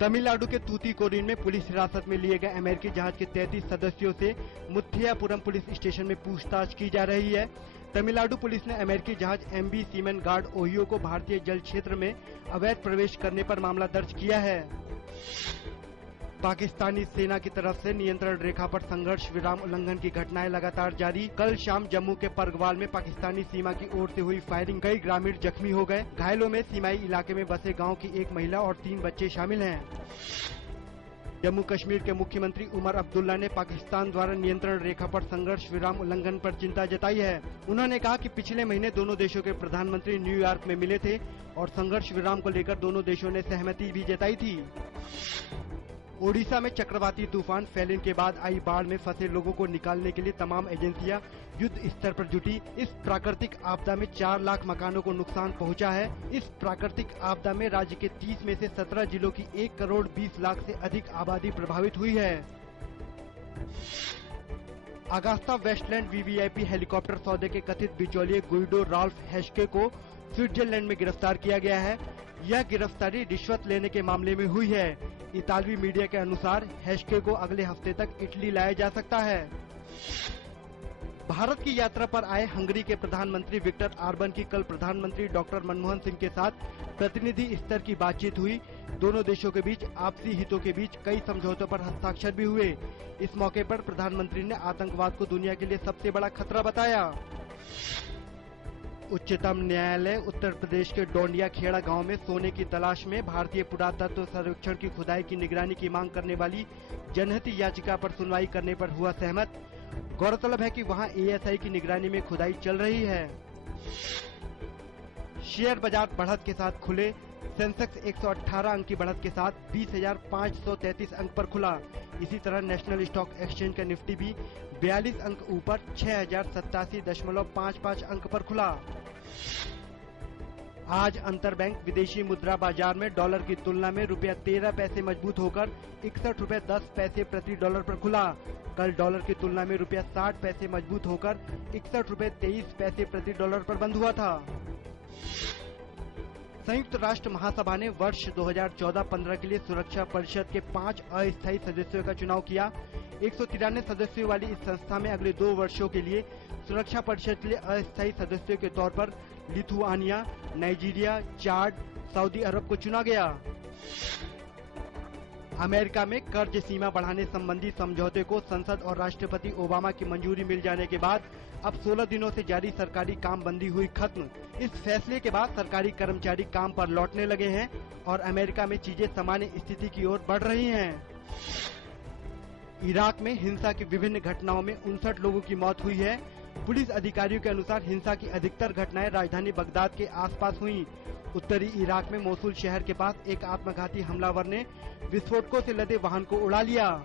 तमिलनाडु के तूतीकोरिन में पुलिस हिरासत में लिए गए अमेरिकी जहाज के 33 सदस्यों से मुथ्थियापुरम पुलिस स्टेशन में पूछताछ की जा रही है। तमिलनाडु पुलिस ने अमेरिकी जहाज MV सीमेन गार्ड ओहियो को भारतीय जल क्षेत्र में अवैध प्रवेश करने पर मामला दर्ज किया है। पाकिस्तानी सेना की तरफ से नियंत्रण रेखा पर संघर्ष विराम उल्लंघन की घटनाएं लगातार जारी। कल शाम जम्मू के परगवाल में पाकिस्तानी सीमा की ओर से हुई फायरिंग, कई ग्रामीण जख्मी हो गए। घायलों में सीमाई इलाके में बसे गांव की एक महिला और 3 बच्चे शामिल हैं। जम्मू कश्मीर के मुख्यमंत्री उमर अब्दुल्ला ने पाकिस्तान द्वारा नियंत्रण रेखा पर संघर्ष विराम उल्लंघन पर चिंता जताई है। उन्होंने कहा कि पिछले महीने दोनों देशों के प्रधानमंत्री न्यूयॉर्क में मिले थे और संघर्ष विराम को लेकर दोनों देशों ने सहमति भी जताई थी। ओडिशा में चक्रवाती तूफान फेलिन के बाद आई बाढ़ में फंसे लोगों को निकालने के लिए तमाम एजेंसियां युद्ध स्तर पर जुटी। इस प्राकृतिक आपदा में 4 लाख मकानों को नुकसान पहुंचा है। इस प्राकृतिक आपदा में राज्य के 30 में से 17 जिलों की 1 करोड़ 20 लाख से अधिक आबादी प्रभावित हुई है। अगास्ता वेस्टलैंड VVIP हेलीकॉप्टर सौदे के कथित बिचौलिए गुइडो राल्फ हेस्के को स्विट्जरलैंड में गिरफ्तार किया गया है। यह गिरफ्तारी रिश्वत लेने के मामले में हुई है। इतालवी मीडिया के अनुसार हेस्के को अगले हफ्ते तक इटली लाया जा सकता है। भारत की यात्रा पर आए हंगरी के प्रधानमंत्री विक्टर ऑर्बन की कल प्रधानमंत्री डॉक्टर मनमोहन सिंह के साथ प्रतिनिधि स्तर की बातचीत हुई। दोनों देशों के बीच आपसी हितों के बीच कई समझौतों पर हस्ताक्षर भी हुए। इस मौके पर प्रधानमंत्री ने आतंकवाद को दुनिया के लिए सबसे बड़ा खतरा बताया। उच्चतम न्यायालय उत्तर प्रदेश के डोंडिया खेड़ा गांव में सोने की तलाश में भारतीय पुरातत्व सर्वेक्षण की खुदाई की निगरानी की मांग करने वाली जनहित याचिका पर सुनवाई करने पर हुआ सहमत। गौरतलब है कि वहां ASI की निगरानी में खुदाई चल रही है। शेयर बाजार बढ़त के साथ खुले। सेंसेक्स 118 अंक की बढ़त के साथ 20,533 अंक पर खुला। इसी तरह नेशनल स्टॉक एक्सचेंज का निफ्टी भी 42 अंक ऊपर 6,087.55 अंक पर खुला। आज अंतरबैंक विदेशी मुद्रा बाजार में डॉलर की तुलना में ₹13 मजबूत होकर 61 रुपए 10 पैसे प्रति डॉलर पर खुला। कल डॉलर की तुलना में ₹60 मजबूत होकर 61 रुपए 23 पैसे प्रति डॉलर पर बंद हुआ था। संयुक्त राष्ट्र महासभा ने वर्ष 2014-15 के लिए सुरक्षा परिषद के 5 अस्थायी सदस्यों का चुनाव किया। 193 सदस्यों वाली इस संस्था में अगले 2 वर्षों के लिए सुरक्षा परिषद के लिए अस्थायी सदस्यों के तौर पर लिथुआनिया, नाइजीरिया, चाड, सऊदी अरब को चुना गया। अमेरिका में कर्ज सीमा बढ़ाने संबंधी समझौते को संसद और राष्ट्रपति ओबामा की मंजूरी मिल जाने के बाद अब 16 दिनों से जारी सरकारी काम बंदी हुई खत्म। इस फैसले के बाद सरकारी कर्मचारी काम पर लौटने लगे हैं और अमेरिका में चीजें सामान्य स्थिति की ओर बढ़ रही हैं। इराक में हिंसा की विभिन्न घटनाओं में 59 लोगों की मौत हुई है। पुलिस अधिकारियों के अनुसार हिंसा की अधिकतर घटनाएं राजधानी बगदाद के आसपास हुई। उत्तरी इराक में मोसुल शहर के पास एक आत्मघाती हमलावर ने विस्फोटकों से लदे वाहन को उड़ा लिया।